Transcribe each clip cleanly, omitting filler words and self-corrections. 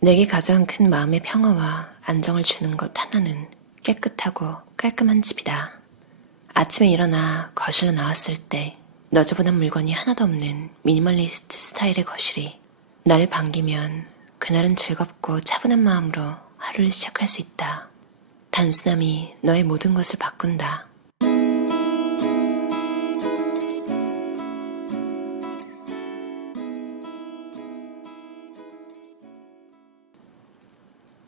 내게 가장 큰 마음의 평화와 안정을 주는 것 하나는 깨끗하고 깔끔한 집이다. 아침에 일어나 거실로 나왔을 때 너저분한 물건이 하나도 없는 미니멀리스트 스타일의 거실이 나를 반기면 그날은 즐겁고 차분한 마음으로 하루를 시작할 수 있다. 단순함이 너의 모든 것을 바꾼다.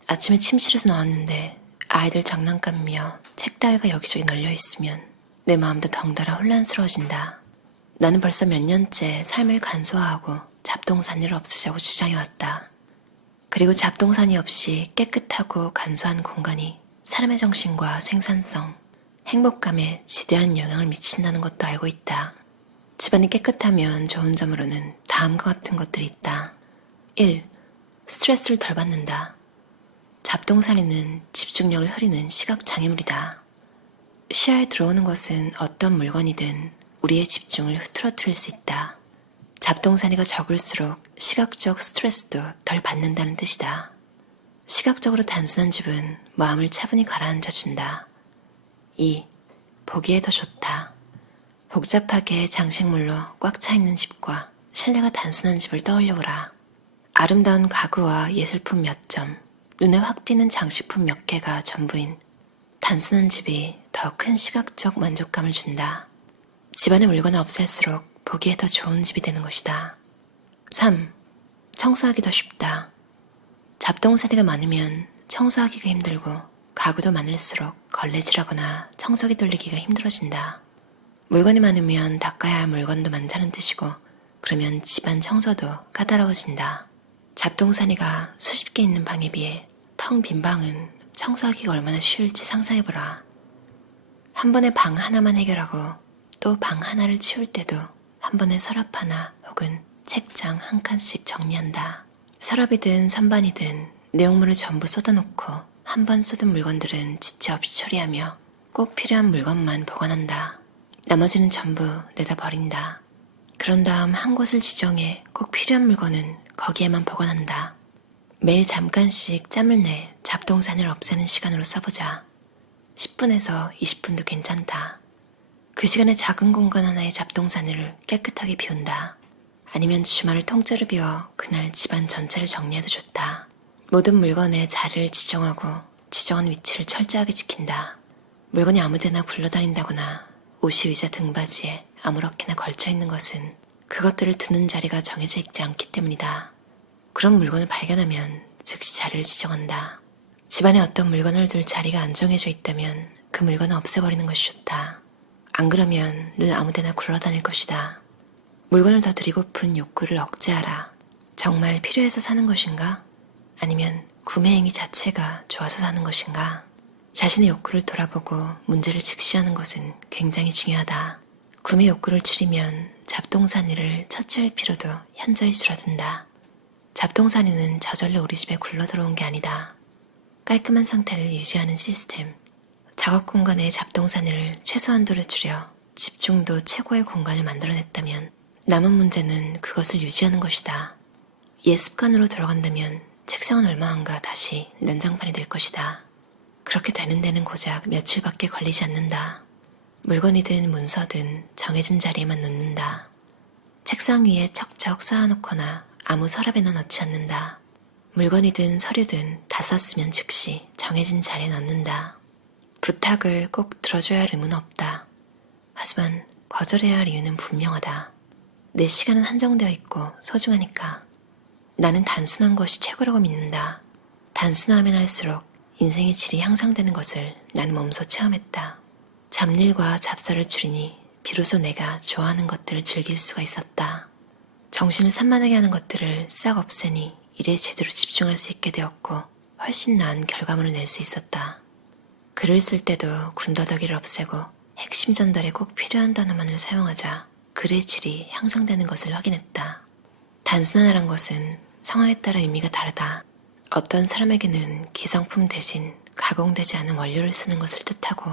아침에 침실에서 나왔는데 아이들 장난감이며 책 따위가 여기저기 널려 있으면 내 마음도 덩달아 혼란스러워진다. 나는 벌써 몇 년째 삶을 간소화하고 잡동사니를 없애자고 주장해왔다. 그리고 잡동사니 없이 깨끗하고 간소한 공간이 사람의 정신과 생산성, 행복감에 지대한 영향을 미친다는 것도 알고 있다. 집안이 깨끗하면 좋은 점으로는 다음과 같은 것들이 있다. 1. 스트레스를 덜 받는다. 잡동사니는 집중력을 흐리는 시각장애물이다. 시야에 들어오는 것은 어떤 물건이든 우리의 집중을 흐트러뜨릴 수 있다. 잡동사니가 적을수록 시각적 스트레스도 덜 받는다는 뜻이다. 시각적으로 단순한 집은 마음을 차분히 가라앉혀준다. 2. 보기에 더 좋다. 복잡하게 장식물로 꽉 차 있는 집과 실내가 단순한 집을 떠올려보라. 아름다운 가구와 예술품 몇 점, 눈에 확 띄는 장식품 몇 개가 전부인 단순한 집이 더 큰 시각적 만족감을 준다. 집안의 물건을 없앨수록 보기에 더 좋은 집이 되는 것이다. 3. 청소하기 더 쉽다. 잡동사니가 많으면 청소하기가 힘들고 가구도 많을수록 걸레질하거나 청소기 돌리기가 힘들어진다. 물건이 많으면 닦아야 할 물건도 많다는 뜻이고 그러면 집안 청소도 까다로워진다. 잡동사니가 수십 개 있는 방에 비해 텅 빈 방은 청소하기가 얼마나 쉬울지 상상해보라. 한 번에 방 하나만 해결하고 또 방 하나를 치울 때도 한 번에 서랍 하나 혹은 책장 한 칸씩 정리한다. 서랍이든 선반이든 내용물을 전부 쏟아놓고 한 번 쏟은 물건들은 지체 없이 처리하며 꼭 필요한 물건만 보관한다. 나머지는 전부 내다 버린다. 그런 다음 한 곳을 지정해 꼭 필요한 물건은 거기에만 보관한다. 매일 잠깐씩 짬을 내 잡동사니를 없애는 시간으로 써보자. 10분에서 20분도 괜찮다. 그 시간에 작은 공간 하나의 잡동사니를 깨끗하게 비운다. 아니면 주말을 통째로 비워 그날 집안 전체를 정리해도 좋다. 모든 물건의 자리를 지정하고 지정한 위치를 철저하게 지킨다. 물건이 아무데나 굴러다닌다거나 옷이 의자 등받이에 아무렇게나 걸쳐있는 것은 그것들을 두는 자리가 정해져 있지 않기 때문이다. 그런 물건을 발견하면 즉시 자리를 지정한다. 집안에 어떤 물건을 둘 자리가 안 정해져 있다면 그 물건을 없애버리는 것이 좋다. 안 그러면 늘 아무데나 굴러다닐 것이다. 물건을 더 드리고픈 욕구를 억제하라. 정말 필요해서 사는 것인가? 아니면 구매 행위 자체가 좋아서 사는 것인가? 자신의 욕구를 돌아보고 문제를 직시하는 것은 굉장히 중요하다. 구매 욕구를 줄이면 잡동사니를 처치할 필요도 현저히 줄어든다. 잡동사니는 저절로 우리 집에 굴러들어온 게 아니다. 깔끔한 상태를 유지하는 시스템. 작업 공간의 잡동사니를 최소한도로 줄여 집중도 최고의 공간을 만들어냈다면 남은 문제는 그것을 유지하는 것이다. 옛 습관으로 돌아간다면 책상은 얼마 안가 다시 난장판이 될 것이다. 그렇게 되는 데는 고작 며칠밖에 걸리지 않는다. 물건이든 문서든 정해진 자리에만 놓는다. 책상 위에 척척 쌓아놓거나 아무 서랍에나 넣지 않는다. 물건이든 서류든 다 썼으면 즉시 정해진 자리에 넣는다. 부탁을 꼭 들어줘야 할 의무는 없다. 하지만 거절해야 할 이유는 분명하다. 내 시간은 한정되어 있고 소중하니까. 나는 단순한 것이 최고라고 믿는다. 단순하면 할수록 인생의 질이 향상되는 것을 나는 몸소 체험했다. 잡일과 잡설을 줄이니 비로소 내가 좋아하는 것들을 즐길 수가 있었다. 정신을 산만하게 하는 것들을 싹 없애니 일에 제대로 집중할 수 있게 되었고 훨씬 나은 결과물을 낼 수 있었다. 글을 쓸 때도 군더더기를 없애고 핵심 전달에 꼭 필요한 단어만을 사용하자 글의 질이 향상되는 것을 확인했다. 단순하다는 것은 상황에 따라 의미가 다르다. 어떤 사람에게는 기성품 대신 가공되지 않은 원료를 쓰는 것을 뜻하고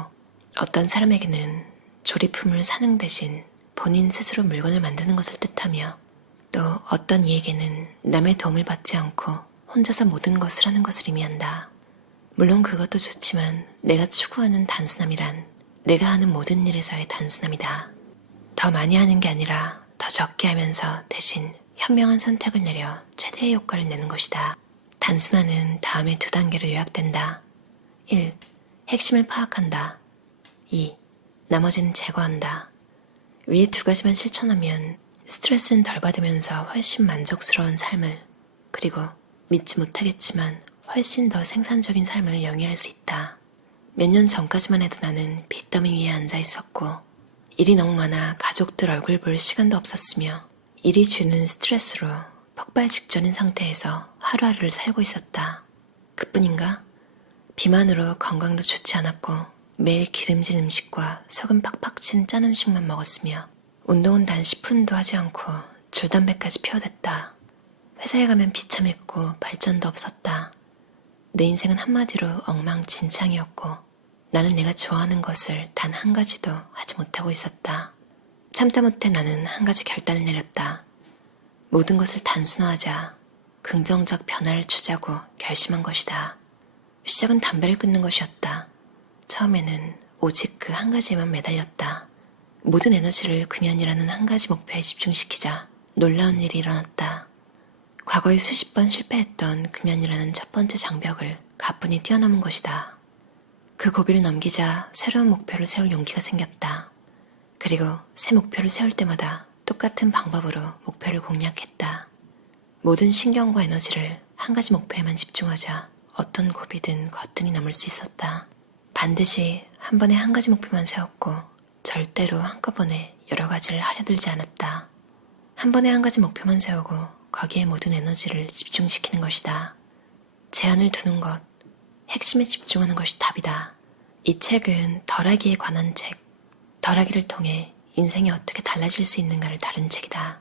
어떤 사람에게는 조리품을 사는 대신 본인 스스로 물건을 만드는 것을 뜻하며 또 어떤 이에게는 남의 도움을 받지 않고 혼자서 모든 것을 하는 것을 의미한다. 물론 그것도 좋지만 내가 추구하는 단순함이란 내가 하는 모든 일에서의 단순함이다. 더 많이 하는 게 아니라 더 적게 하면서 대신 현명한 선택을 내려 최대의 효과를 내는 것이다. 단순화는 다음의 두 단계로 요약된다. 1. 핵심을 파악한다. 2. 나머지는 제거한다. 위의 두 가지만 실천하면 스트레스는 덜 받으면서 훨씬 만족스러운 삶을, 그리고 믿지 못하겠지만 훨씬 더 생산적인 삶을 영위할 수 있다. 몇 년 전까지만 해도 나는 빚더미 위에 앉아 있었고 일이 너무 많아 가족들 얼굴 볼 시간도 없었으며 일이 주는 스트레스로 폭발 직전인 상태에서 하루하루를 살고 있었다. 그뿐인가? 비만으로 건강도 좋지 않았고 매일 기름진 음식과 소금 팍팍 친 짠 음식만 먹었으며 운동은 단 10분도 하지 않고 줄담배까지 피워댔다. 회사에 가면 비참했고 발전도 없었다. 내 인생은 한마디로 엉망진창이었고 나는 내가 좋아하는 것을 단 한 가지도 하지 못하고 있었다. 참다 못해 나는 한 가지 결단을 내렸다. 모든 것을 단순화하자, 긍정적 변화를 주자고 결심한 것이다. 시작은 담배를 끊는 것이었다. 처음에는 오직 그 한 가지에만 매달렸다. 모든 에너지를 금연이라는 한 가지 목표에 집중시키자 놀라운 일이 일어났다. 과거에 수십 번 실패했던 금연이라는 첫 번째 장벽을 가뿐히 뛰어넘은 것이다. 그 고비를 넘기자 새로운 목표를 세울 용기가 생겼다. 그리고 새 목표를 세울 때마다 똑같은 방법으로 목표를 공략했다. 모든 신경과 에너지를 한 가지 목표에만 집중하자 어떤 고비든 거뜬히 넘을 수 있었다. 반드시 한 번에 한 가지 목표만 세웠고 절대로 한꺼번에 여러 가지를 하려 들지 않았다. 한 번에 한 가지 목표만 세우고 거기에 모든 에너지를 집중시키는 것이다. 제한을 두는 것, 핵심에 집중하는 것이 답이다. 이 책은 덜하기에 관한 책, 덜하기를 통해 인생이 어떻게 달라질 수 있는가를 다룬 책이다.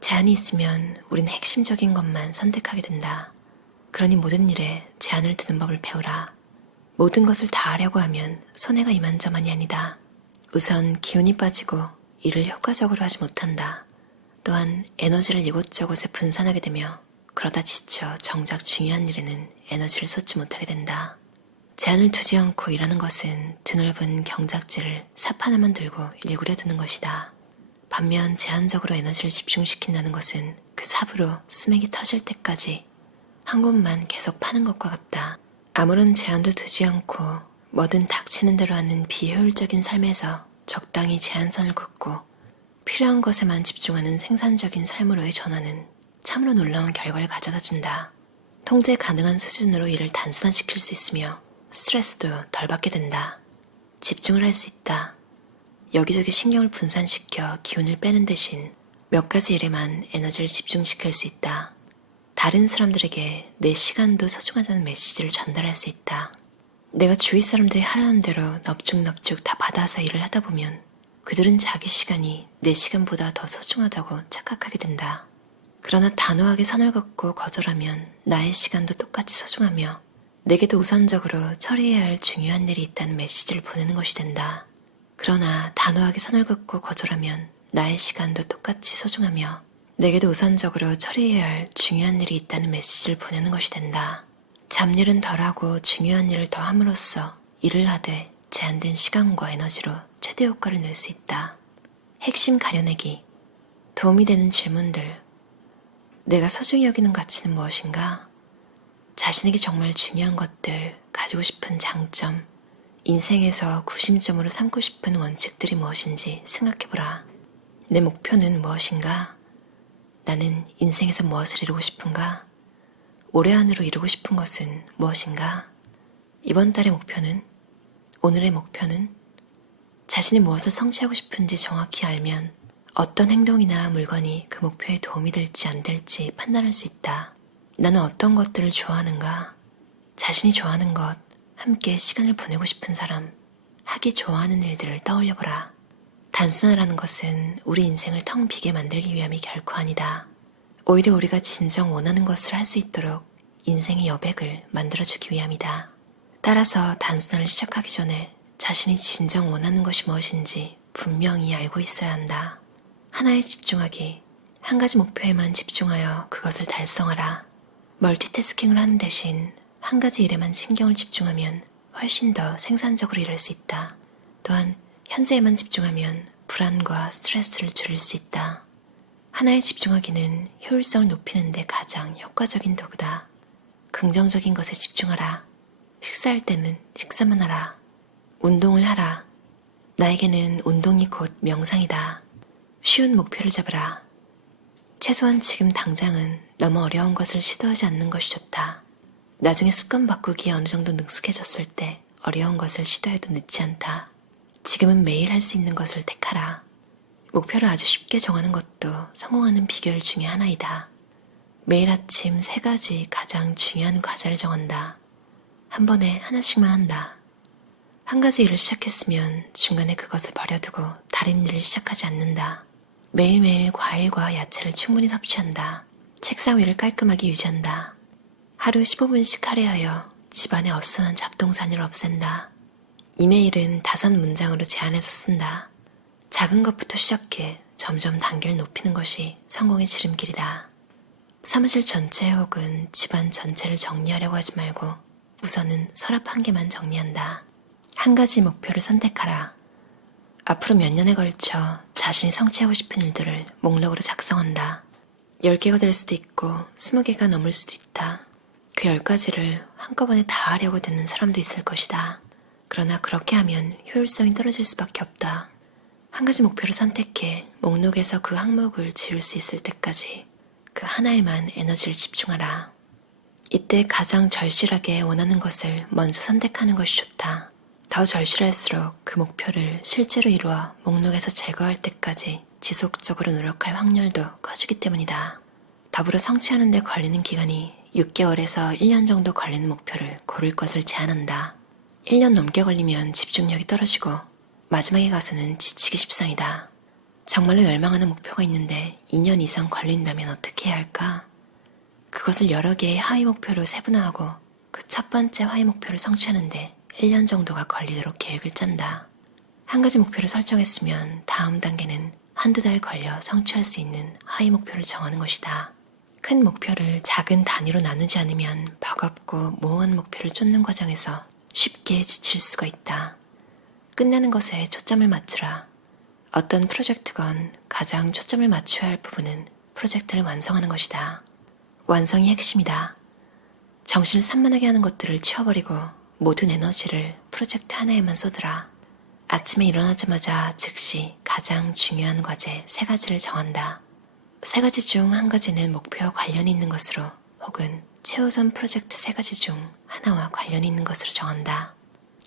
제한이 있으면 우린 핵심적인 것만 선택하게 된다. 그러니 모든 일에 제한을 두는 법을 배우라. 모든 것을 다 하려고 하면 손해가 이만저만이 아니다. 우선 기운이 빠지고 일을 효과적으로 하지 못한다. 또한 에너지를 이곳저곳에 분산하게 되며 그러다 지쳐 정작 중요한 일에는 에너지를 쏟지 못하게 된다. 제한을 두지 않고 일하는 것은 드넓은 경작지를 삽 하나만 들고 일구려 드는 것이다. 반면 제한적으로 에너지를 집중시킨다는 것은 그 삽으로 수맥이 터질 때까지 한 곳만 계속 파는 것과 같다. 아무런 제한도 두지 않고 뭐든 닥치는 대로 하는 비효율적인 삶에서 적당히 제한선을 긋고 필요한 것에만 집중하는 생산적인 삶으로의 전환은 참으로 놀라운 결과를 가져다 준다. 통제 가능한 수준으로 일을 단순화시킬 수 있으며 스트레스도 덜 받게 된다. 집중을 할 수 있다. 여기저기 신경을 분산시켜 기운을 빼는 대신 몇 가지 일에만 에너지를 집중시킬 수 있다. 다른 사람들에게 내 시간도 소중하다는 메시지를 전달할 수 있다. 내가 주위 사람들이 하라는 대로 넙죽넙죽 다 받아서 일을 하다 보면 그들은 자기 시간이 내 시간보다 더 소중하다고 착각하게 된다. 그러나 단호하게 선을 긋고 거절하면 나의 시간도 똑같이 소중하며 내게도 우선적으로 처리해야 할 중요한 일이 있다는 메시지를 보내는 것이 된다. 그러나 단호하게 선을 긋고 거절하면 나의 시간도 똑같이 소중하며 내게도 우선적으로 처리해야 할 중요한 일이 있다는 메시지를 보내는 것이 된다. 잡일은 덜하고 중요한 일을 더 함으로써 일을 하되 제한된 시간과 에너지로 최대 효과를 낼 수 있다. 핵심 가려내기. 도움이 되는 질문들. 내가 소중히 여기는 가치는 무엇인가? 자신에게 정말 중요한 것들, 가지고 싶은 장점, 인생에서 구심점으로 삼고 싶은 원칙들이 무엇인지 생각해보라. 내 목표는 무엇인가? 나는 인생에서 무엇을 이루고 싶은가? 올해 안으로 이루고 싶은 것은 무엇인가? 이번 달의 목표는? 오늘의 목표는? 자신이 무엇을 성취하고 싶은지 정확히 알면 어떤 행동이나 물건이 그 목표에 도움이 될지 안 될지 판단할 수 있다. 나는 어떤 것들을 좋아하는가? 자신이 좋아하는 것, 함께 시간을 보내고 싶은 사람, 하기 좋아하는 일들을 떠올려보라. 단순화라는 것은 우리 인생을 텅 비게 만들기 위함이 결코 아니다. 오히려 우리가 진정 원하는 것을 할 수 있도록 인생의 여백을 만들어주기 위함이다. 따라서 단순화를 시작하기 전에 자신이 진정 원하는 것이 무엇인지 분명히 알고 있어야 한다. 하나에 집중하기, 한 가지 목표에만 집중하여 그것을 달성하라. 멀티태스킹을 하는 대신 한 가지 일에만 신경을 집중하면 훨씬 더 생산적으로 일할 수 있다. 또한 현재에만 집중하면 불안과 스트레스를 줄일 수 있다. 하나에 집중하기는 효율성을 높이는 데 가장 효과적인 도구다. 긍정적인 것에 집중하라. 식사할 때는 식사만 하라. 운동을 하라. 나에게는 운동이 곧 명상이다. 쉬운 목표를 잡으라. 최소한 지금 당장은 너무 어려운 것을 시도하지 않는 것이 좋다. 나중에 습관 바꾸기에 어느 정도 능숙해졌을 때 어려운 것을 시도해도 늦지 않다. 지금은 매일 할 수 있는 것을 택하라. 목표를 아주 쉽게 정하는 것도 성공하는 비결 중에 하나이다. 매일 아침 3가지 가장 중요한 과제를 정한다. 한 번에 하나씩만 한다. 한 가지 일을 시작했으면 중간에 그것을 버려두고 다른 일을 시작하지 않는다. 매일매일 과일과 야채를 충분히 섭취한다. 책상 위를 깔끔하게 유지한다. 하루 15분씩 할애하여 집안의 어수선한 잡동사니를 없앤다. 이메일은 5문장으로 제한해서 쓴다. 작은 것부터 시작해 점점 단계를 높이는 것이 성공의 지름길이다. 사무실 전체 혹은 집안 전체를 정리하려고 하지 말고 우선은 서랍 1개만 정리한다. 한 가지 목표를 선택하라. 앞으로 몇 년에 걸쳐 자신이 성취하고 싶은 일들을 목록으로 작성한다. 10개가 될 수도 있고 20개가 넘을 수도 있다. 그 10가지를 한꺼번에 다 하려고 드는 사람도 있을 것이다. 그러나 그렇게 하면 효율성이 떨어질 수밖에 없다. 한 가지 목표를 선택해 목록에서 그 항목을 지울 수 있을 때까지 그 하나에만 에너지를 집중하라. 이때 가장 절실하게 원하는 것을 먼저 선택하는 것이 좋다. 더 절실할수록 그 목표를 실제로 이루어 목록에서 제거할 때까지 지속적으로 노력할 확률도 커지기 때문이다. 더불어 성취하는 데 걸리는 기간이 6개월에서 1년 정도 걸리는 목표를 고를 것을 제한한다. 1년 넘게 걸리면 집중력이 떨어지고 마지막에 가서는 지치기 십상이다. 정말로 열망하는 목표가 있는데 2년 이상 걸린다면 어떻게 해야 할까? 그것을 여러 개의 하위 목표로 세분화하고 그 첫 번째 하위 목표를 성취하는데 1년 정도가 걸리도록 계획을 짠다. 한 가지 목표를 설정했으면 다음 단계는 1~2달 걸려 성취할 수 있는 하위 목표를 정하는 것이다. 큰 목표를 작은 단위로 나누지 않으면 버겁고 모호한 목표를 쫓는 과정에서 쉽게 지칠 수가 있다. 끝내는 것에 초점을 맞추라. 어떤 프로젝트건 가장 초점을 맞춰야 할 부분은 프로젝트를 완성하는 것이다. 완성이 핵심이다. 정신을 산만하게 하는 것들을 치워버리고 모든 에너지를 프로젝트 하나에만 쏟으라. 아침에 일어나자마자 즉시 가장 중요한 과제 3가지를 정한다. 3가지 중 1가지는 목표와 관련이 있는 것으로 혹은 최우선 프로젝트 3가지 중 하나와 관련이 있는 것으로 정한다.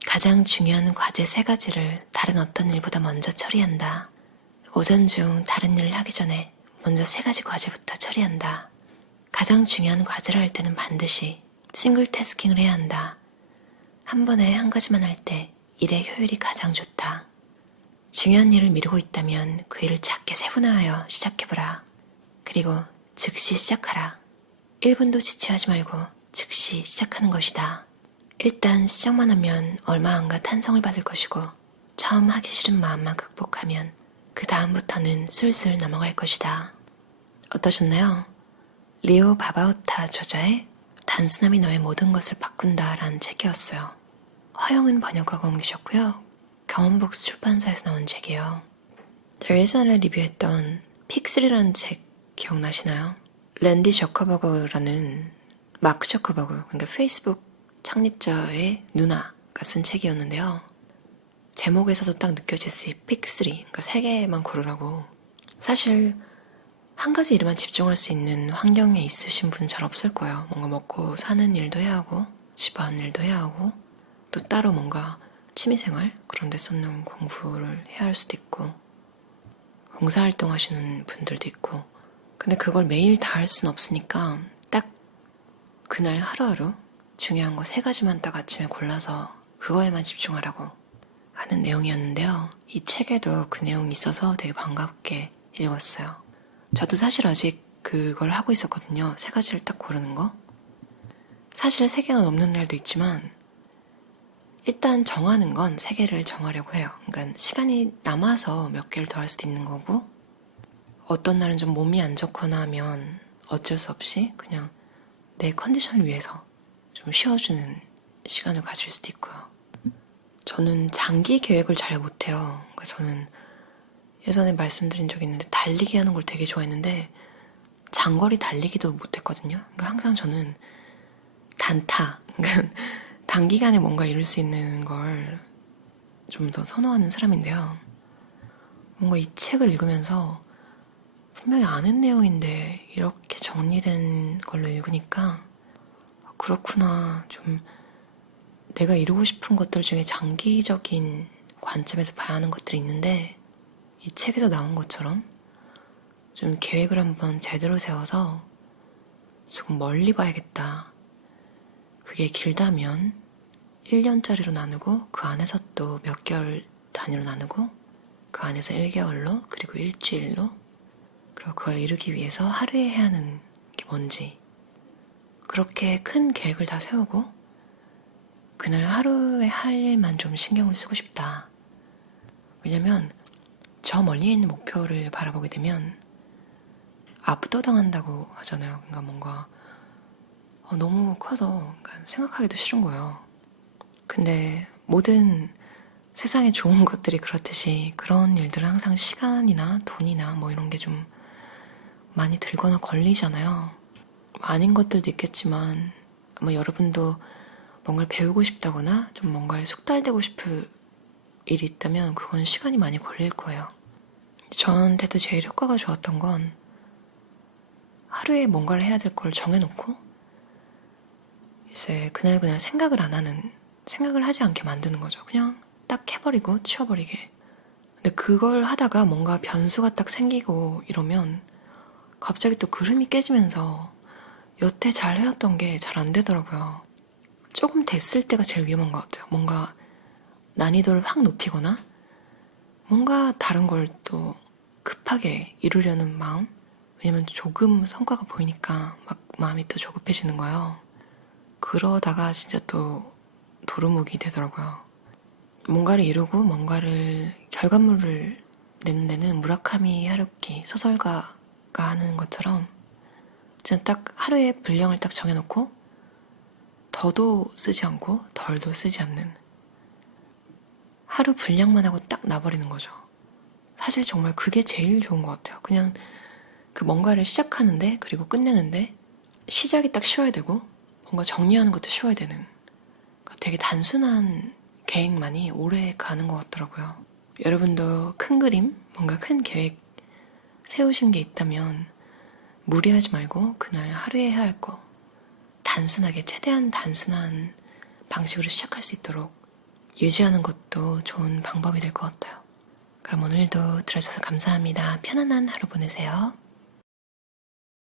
가장 중요한 과제 3가지를 다른 어떤 일보다 먼저 처리한다. 오전 중 다른 일을 하기 전에 먼저 3가지 과제부터 처리한다. 가장 중요한 과제를 할 때는 반드시 싱글 태스킹을 해야 한다. 한 번에 한 가지만 할 때 일의 효율이 가장 좋다. 중요한 일을 미루고 있다면 그 일을 작게 세분화하여 시작해보라. 그리고 즉시 시작하라. 1분도 지체하지 말고 즉시 시작하는 것이다. 일단 시작만 하면 얼마 안가 탄성을 받을 것이고 처음 하기 싫은 마음만 극복하면 그 다음부터는 술술 넘어갈 것이다. 어떠셨나요? 리오 바바우타 저자의 단순함이 너의 모든 것을 바꾼다 라는 책이었어요. 허영은 번역가가 옮기셨고요. 경원북스 출판사에서 나온 책이에요. 제가 예전에 리뷰했던 픽3라는 책 기억나시나요? 랜디 저커버그라는 마크 저커버그, 그러니까 페이스북 창립자의 누나가 쓴 책이었는데요. 제목에서도 딱 느껴지듯이 픽3, 그러니까 3개만 고르라고. 사실 한 가지 일에만 집중할 수 있는 환경에 있으신 분은 잘 없을 거예요. 뭔가 먹고 사는 일도 해야 하고 집안일도 해야 하고 또 따로 뭔가 취미생활 그런 데 쏟는 공부를 해야 할 수도 있고 봉사활동 하시는 분들도 있고 근데 그걸 매일 다 할 수는 없으니까 딱 그날 하루하루 중요한 거 3가지만 딱 아침에 골라서 그거에만 집중하라고 하는 내용이었는데요. 이 책에도 그 내용이 있어서 되게 반갑게 읽었어요. 저도 사실 아직 그걸 하고 있었거든요. 3가지를 딱 고르는 거. 사실 3개가 넘는 날도 있지만 일단 정하는 건 3개를 정하려고 해요. 그러니까 시간이 남아서 몇 개를 더 할 수도 있는 거고 어떤 날은 좀 몸이 안 좋거나 하면 어쩔 수 없이 그냥 내 컨디션을 위해서 좀 쉬어주는 시간을 가질 수도 있고요. 저는 장기 계획을 잘 못해요. 그러니까 저는 예전에 말씀드린 적이 있는데 달리기 하는 걸 되게 좋아했는데 장거리 달리기도 못했거든요. 그러니까 항상 저는 단타, 그러니까 단기간에 뭔가 이룰 수 있는 걸 좀 더 선호하는 사람인데요. 뭔가 이 책을 읽으면서 분명히 아는 내용인데 이렇게 정리된 걸로 읽으니까 그렇구나. 좀 내가 이루고 싶은 것들 중에 장기적인 관점에서 봐야 하는 것들이 있는데 이 책에서 나온 것처럼 좀 계획을 한번 제대로 세워서 조금 멀리 봐야겠다. 그게 길다면 1년짜리로 나누고 그 안에서 또 몇 개월 단위로 나누고 그 안에서 1개월로 그리고 일주일로 그리고 그걸 이루기 위해서 하루에 해야 하는 게 뭔지 그렇게 큰 계획을 다 세우고 그날 하루에 할 일만 좀 신경을 쓰고 싶다. 왜냐면 저 멀리에 있는 목표를 바라보게 되면 압도당한다고 하잖아요. 그러니까 뭔가 너무 커서 그러니까 생각하기도 싫은 거예요. 근데 모든 세상에 좋은 것들이 그렇듯이 그런 일들은 항상 시간이나 돈이나 뭐 이런 게 좀 많이 들거나 걸리잖아요. 아닌 것들도 있겠지만 아마 여러분도 뭔가를 배우고 싶다거나 좀 뭔가에 숙달되고 싶을 일이 있다면 그건 시간이 많이 걸릴 거예요. 저한테도 제일 효과가 좋았던 건 하루에 뭔가를 해야 될 걸 정해놓고 이제 그날 생각을 안 하는, 생각을 하지 않게 만드는 거죠. 그냥 딱 해버리고 치워버리게. 근데 그걸 하다가 뭔가 변수가 딱 생기고 이러면 갑자기 또 그 흐름이 깨지면서 여태 잘 해왔던 게 잘 안 되더라고요. 조금 됐을 때가 제일 위험한 것 같아요. 뭔가 난이도를 확 높이거나 뭔가 다른 걸 또 급하게 이루려는 마음? 왜냐면 조금 성과가 보이니까 막 마음이 또 조급해지는 거예요. 그러다가 진짜 또 도루묵이 되더라고요. 뭔가를 이루고 뭔가를 결과물을 내는 데는 무라카미 하루키 소설가가 하는 것처럼 진짜 딱 하루에 분량을 딱 정해놓고 더도 쓰지 않고 덜도 쓰지 않는 하루 분량만 하고 딱 놔버리는 거죠. 사실 정말 그게 제일 좋은 것 같아요. 그냥 그 뭔가를 시작하는데 그리고 끝내는데 시작이 딱 쉬워야 되고 뭔가 정리하는 것도 쉬워야 되는 그러니까 되게 단순한 계획만이 오래 가는 것 같더라고요. 여러분도 큰 그림, 뭔가 큰 계획 세우신 게 있다면 무리하지 말고 그날 하루에 해야 할 거 단순하게 최대한 단순한 방식으로 시작할 수 있도록 유지하는 것도 좋은 방법이 될 것 같아요. 그럼 오늘도 들어주셔서 감사합니다. 편안한 하루 보내세요.